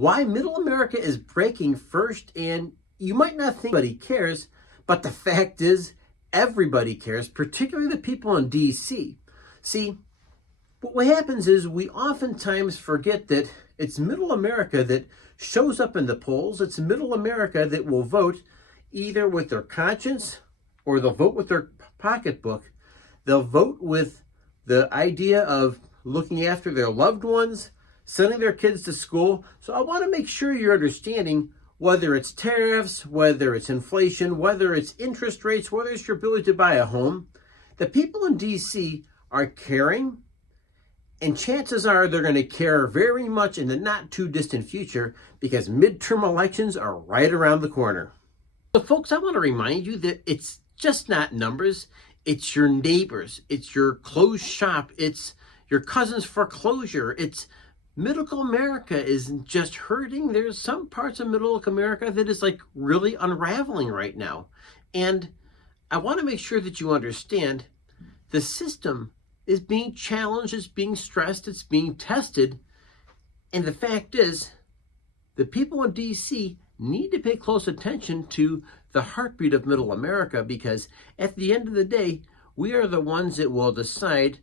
why middle America is breaking first, and you might not think anybody cares, but the fact is everybody cares, particularly the people in DC. See, what happens is we oftentimes forget that it's middle America that shows up in the polls. It's middle America that will vote either with their conscience or they'll vote with their pocketbook. They'll vote with the idea of looking after their loved ones, sending their kids to school. So I want to make sure you're understanding whether it's tariffs, whether it's inflation, whether it's interest rates, whether it's your ability to buy a home. The people in DC are caring, and chances are they're going to care very much in the not too distant future because midterm elections are right around the corner. So folks, I want to remind you that it's just not numbers. It's your neighbors. It's your closed shop. It's your cousin's foreclosure. It's middle America isn't just hurting. There's some parts of middle America that is like really unraveling right now. And I want to make sure that you understand the system is being challenged, it's being stressed, it's being tested. And the fact is, the people in DC need to pay close attention to the heartbeat of middle America, because at the end of the day, we are the ones that will decide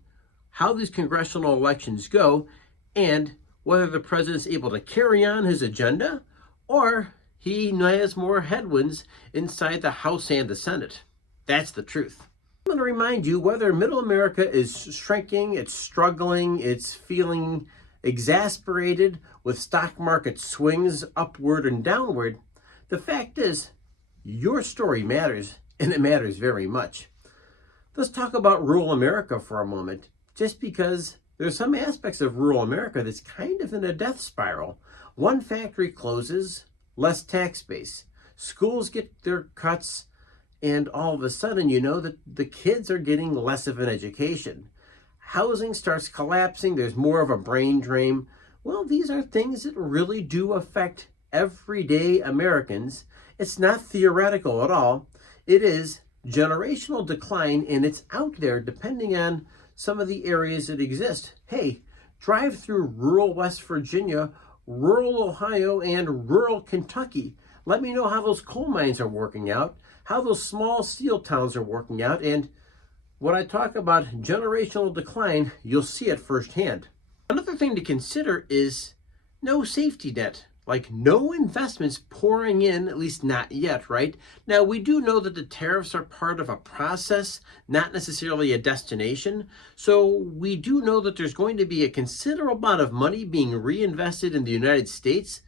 how these congressional elections go and whether the president's able to carry on his agenda or he has more headwinds inside the House and the Senate. That's the truth. I'm going to remind you whether middle America is shrinking, it's struggling, it's feeling exasperated with stock market swings upward and downward. The fact is, your story matters, and it matters very much. Let's talk about rural America for a moment, just because there's some aspects of rural America that's kind of in a death spiral. One factory closes, less tax base. Schools get their cuts, and all of a sudden, you know that the kids are getting less of an education. Housing starts collapsing. There's more of a brain drain. Well, these are things that really do affect everyday Americans. It's not theoretical at all. It is generational decline, and it's out there depending on some of the areas that exist. Hey, drive through rural West Virginia, rural Ohio, and rural Kentucky. Let me know how those coal mines are working out, how those small steel towns are working out, and when I talk about generational decline, you'll see it firsthand. Another thing to consider is no safety net, like no investments pouring in, at least not yet, right? Now, we do know that the tariffs are part of a process, not necessarily a destination. So we do know that there's going to be a considerable amount of money being reinvested in the United States.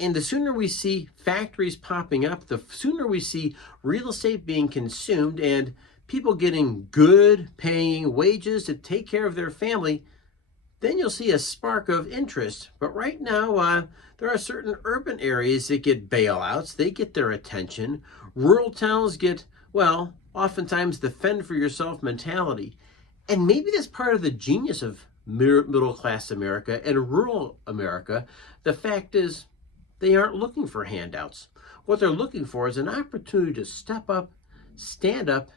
And the sooner we see factories popping up, the sooner we see real estate being consumed and people getting good paying wages to take care of their family, then you'll see a spark of interest. But right now, there are certain urban areas that get bailouts. They get their attention. Rural towns get, well, oftentimes the fend for yourself mentality. And maybe that's part of the genius of middle class America and rural America. The fact is, they aren't looking for handouts. What they're looking for is an opportunity to step up, stand up,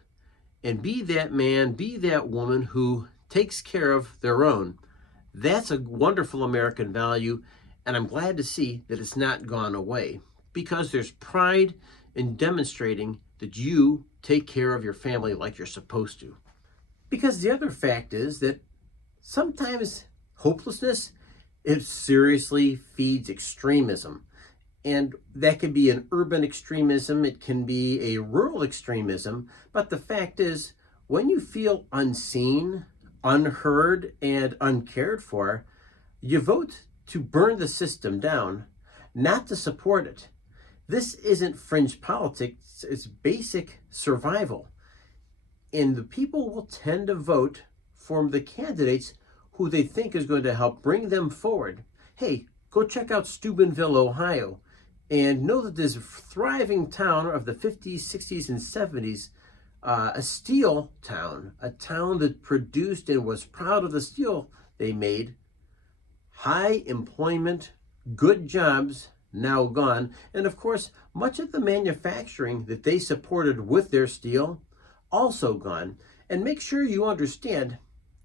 and be that man, be that woman who takes care of their own. That's a wonderful American value, and I'm glad to see that it's not gone away, because there's pride in demonstrating that you take care of your family like you're supposed to. Because the other fact is that sometimes hopelessness, it seriously feeds extremism. And that can be an urban extremism, it can be a rural extremism, but the fact is, when you feel unseen, unheard, and uncared for, you vote to burn the system down, not to support it. This isn't fringe politics, it's basic survival. And the people will tend to vote for the candidates who they think is going to help bring them forward. Hey, go check out Steubenville, Ohio, and know that this thriving town of the 50s, 60s, and 70s, a steel town, a town that produced and was proud of the steel they made, high employment, good jobs, now gone, and of course, much of the manufacturing that they supported with their steel, also gone. And make sure you understand,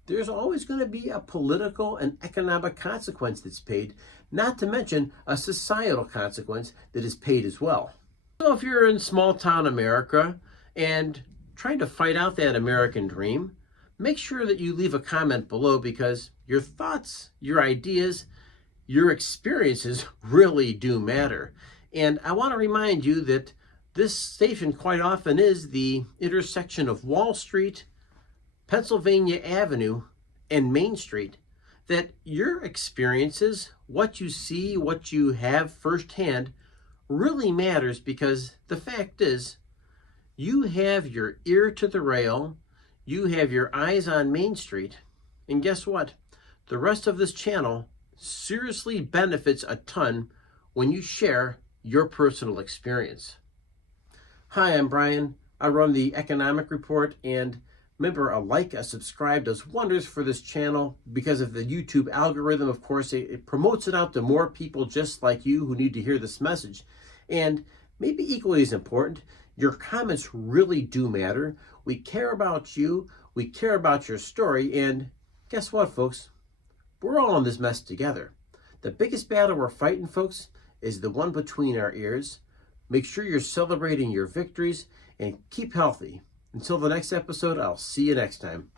there's always going to be a political and economic consequence that's paid. not to mention a societal consequence that is paid as well. So if you're in small town America and trying to fight out that American dream, make sure that you leave a comment below, because your thoughts, your ideas, your experiences really do matter. And I want to remind you that this station quite often is the intersection of Wall Street, Pennsylvania Avenue, and Main Street, that your experiences, what you see, what you have firsthand, really matters, because the fact is, you have your ear to the rail, you have your eyes on Main Street, and guess what? The rest of this channel seriously benefits a ton when you share your personal experience. Hi, I'm Brian. I run the Economic Report, and remember, a like, a subscribe does wonders for this channel because of the YouTube algorithm. Of course, it promotes it out to more people just like you who need to hear this message. And maybe equally as important, your comments really do matter. We care about you. We care about your story. And guess what, folks? We're all in this mess together. The biggest battle we're fighting, folks, is the one between our ears. Make sure you're celebrating your victories and keep healthy. Until the next episode, I'll see you next time.